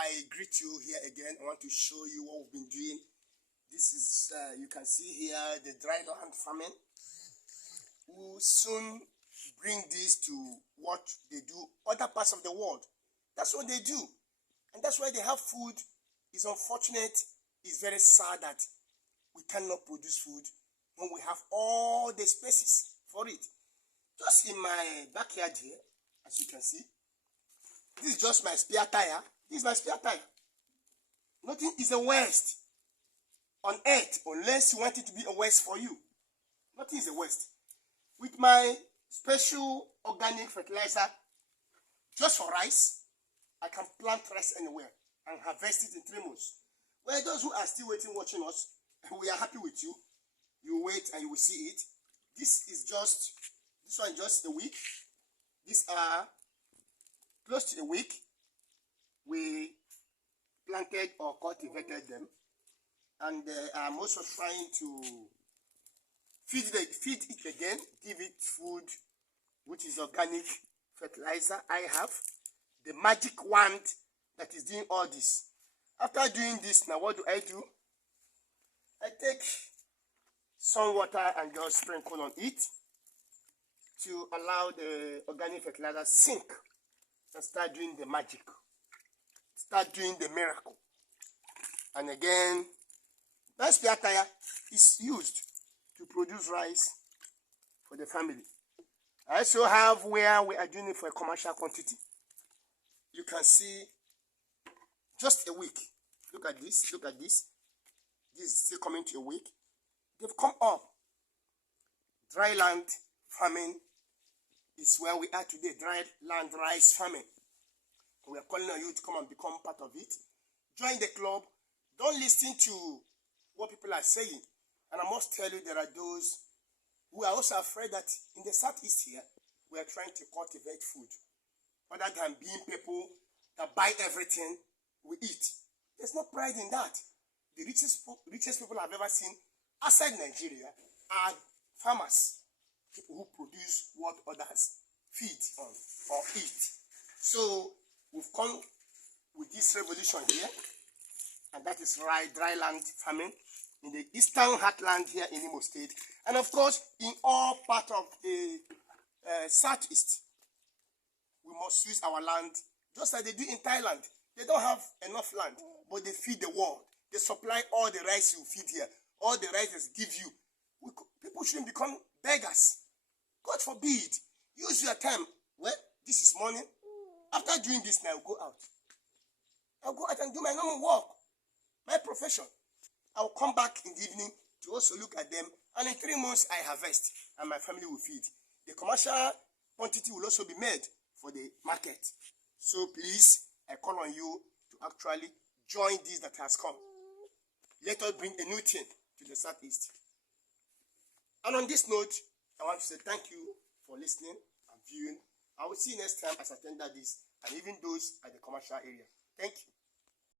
I greet you here again. I want to show you what we've been doing. This is, you can see here, the Dryland farming. We'll soon bring this to what they do other parts of the world. That's what they do. And that's why they have food. It's unfortunate, it's very sad that we cannot produce food when we have all the spaces for it. Just in my backyard here, as you can see, this is just my spare tire. This is my spare tire. Nothing is a waste on earth unless you want it to be a waste for you. Nothing is a waste. With my special organic fertilizer, just for rice, I can plant rice anywhere and harvest it in 3 months. Well, those who are still waiting, watching us, we are happy with you. You wait and you will see it. This one just a week. These are close to a week. We planted or cultivated them, and I'm also trying to feed it again, give it food, which is organic fertilizer. I have the magic wand that is doing all this. After doing this, now what do? I take some water and just sprinkle on it to allow the organic fertilizer sink and start doing the magic, start doing the miracle. And again, that spare tire is used to produce rice for the family. I also have where we are doing it for a commercial quantity. You can see just a week. Look at this, look at this. This is still coming to a week. They've come up. Dryland farming is where we are today. Dryland rice farming. We are calling on you to come and become part of it. Join the club. Don't listen to what people are saying. And I must tell you, there are those who are also afraid that in the southeast here, we are trying to cultivate food, rather than being people that buy everything we eat. There's no pride in that. The richest people I've ever seen outside Nigeria are farmers, people who produce what others feed on or eat. So we've come with this revolution here, and that is dryland farming in the eastern heartland here in Imo State, and of course in all parts of the southeast. We must use our land just like they do in Thailand. They don't have enough land, but they feed the world. They supply all the rice you feed here, all the rice they give you. People shouldn't become beggars. God forbid. Use your time. Well, this is morning. After doing this now, I'll go out. I'll go out and do my normal work, my profession. I'll come back in the evening to also look at them, and in 3 months I harvest and my family will feed. The commercial quantity will also be made for the market. So please, I call on you to actually join this that has come. Let us bring a new thing to the southeast. And on this note, I want to say thank you for listening and viewing. I will see you next time as I tender this, and even those at the commercial area. Thank you.